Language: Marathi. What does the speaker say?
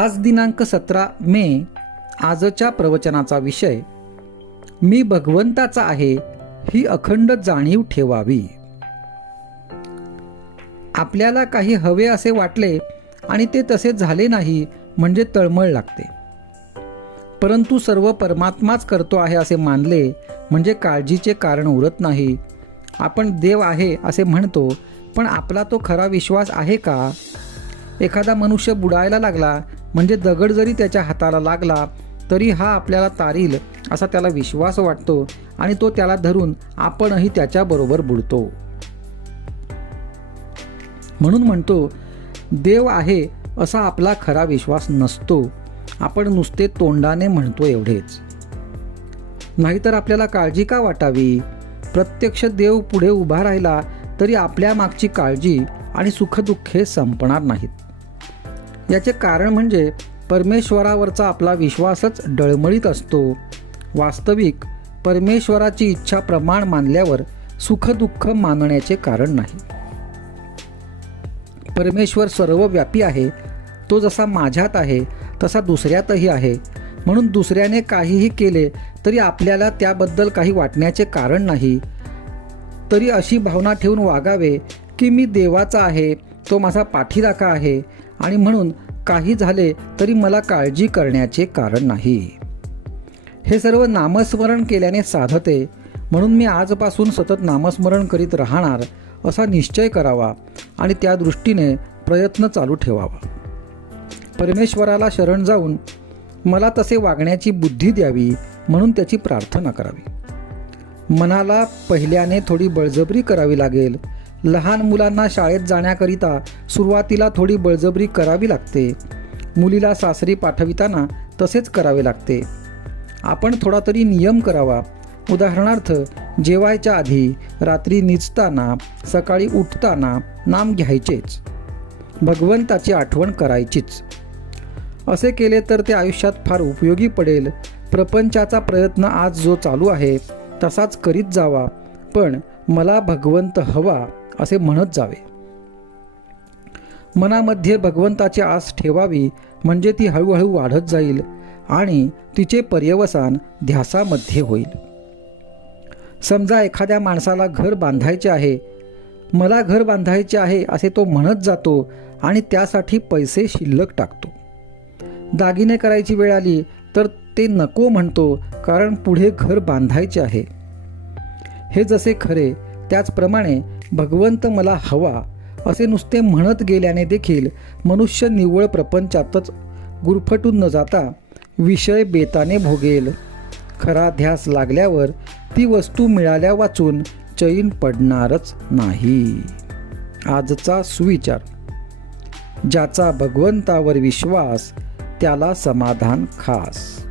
आज दिनांक सतरा मे आजच्या प्रवचनाचा विषय मी भगवंताचा आहे ही अखंड जाणीव ठेवावी आपल्याला काही हवे असे वाटले आणि ते तसे झाले नाही म्हणजे तळमळ लागते परंतु सर्व परमात्माच करतो आहे असे मानले म्हणजे काळजीचे कारण उरत नाही आपण देव आहे असे म्हणतो पण आपला तो खरा विश्वास आहे का एखादा मनुष्य बुडायला लागला म्हणजे दगड जरी त्याच्या हाताला लागला तरी हा आपल्याला तारील असा त्याला विश्वास वाटतो आणि तो त्याला धरून आपणही त्याच्याबरोबर बुडतो म्हणून म्हणतो देव आहे असा आपला खरा विश्वास नसतो आपण नुसते तोंडाने म्हणतो एवढेच नाहीतर आपल्याला काळजी का वाटावी प्रत्यक्ष देव पुढे उभा राहिला तरी आपल्या मागची काळजी आणि सुखदुःखे संपणार नाहीत याचे कारण म्हणजे परमेश्वरावरचा आपला विश्वासच डळमळीत असतो वास्तविक परमेश्वराची इच्छा प्रमाण मानल्यावर सुखदुःख मानण्याचे कारण नाही परमेश्वर सर्वव्यापी आहे तो जसा माझ्यात आहे तसा दुसऱ्यातही आहे म्हणून दुसऱ्याने काहीही केले तरी आपल्याला त्याबद्दल काही वाटण्याचे कारण नाही तरी अशी भावना ठेवून वागावे की मी देवाचा आहे तो माझा पाठीराखा आहे आणि म्हणून काही झाले तरी मला काळजी करण्याचे कारण नाही हे सर्व नामस्मरण केल्याने साधते म्हणून मी आजपासून सतत नामस्मरण करीत राहणार असा निश्चय करावा आणि त्या दृष्टीने प्रयत्न चालू ठेवावा परमेश्वराला शरण जाऊन मला तसे वागण्याची बुद्धी द्यावी म्हणून त्याची प्रार्थना करावी मनाला पहिल्याने थोडी बळजबरी करावी लागेल लहान मुलांना शाळेत जाण्याकरिता सुरुवातीला थोडी बळजबरी करावी लागते मुलीला सासरी पाठविताना तसेच करावे लागते आपण थोडा तरी नियम करावा उदाहरणार्थ जेवायच्या आधी रात्री निजताना सकाळी उठताना नाम घ्यायचेच भगवंताची आठवण करायचीच असे केले तर ते आयुष्यात फार उपयोगी पडेल प्रपंचाचा प्रयत्न आज जो चालू आहे तसाच करीत जावा पण मला भगवंत हवा असे म्हणत जावे मनामध्ये भगवंताची आस ठेवावी म्हणजे ती हळूहळू वाढत जाईल आणि तिचे पर्यवसान ध्यासामध्ये होईल समजा एखाद्या माणसाला घर बांधायचे आहे मला घर बांधायचे आहे असे तो म्हणत जातो आणि त्यासाठी पैसे शिल्लक टाकतो दागिने करायची वेळ आली तर ते नको म्हणतो कारण पुढे घर बांधायचे आहे हे जसे खरे त्याचप्रमाणे भगवंत मला हवा असे नुसते म्हणत गेल्याने देखील मनुष्य निव्वळ प्रपंचातच गुरफटून न जाता विषय बेताने भोगेल खरा ध्यास लागल्यावर ती वस्तू मिळाल्या वाचून चैन पडणारच नाही आजचा सुविचार ज्याचा भगवंतावर विश्वास त्याला समाधान खास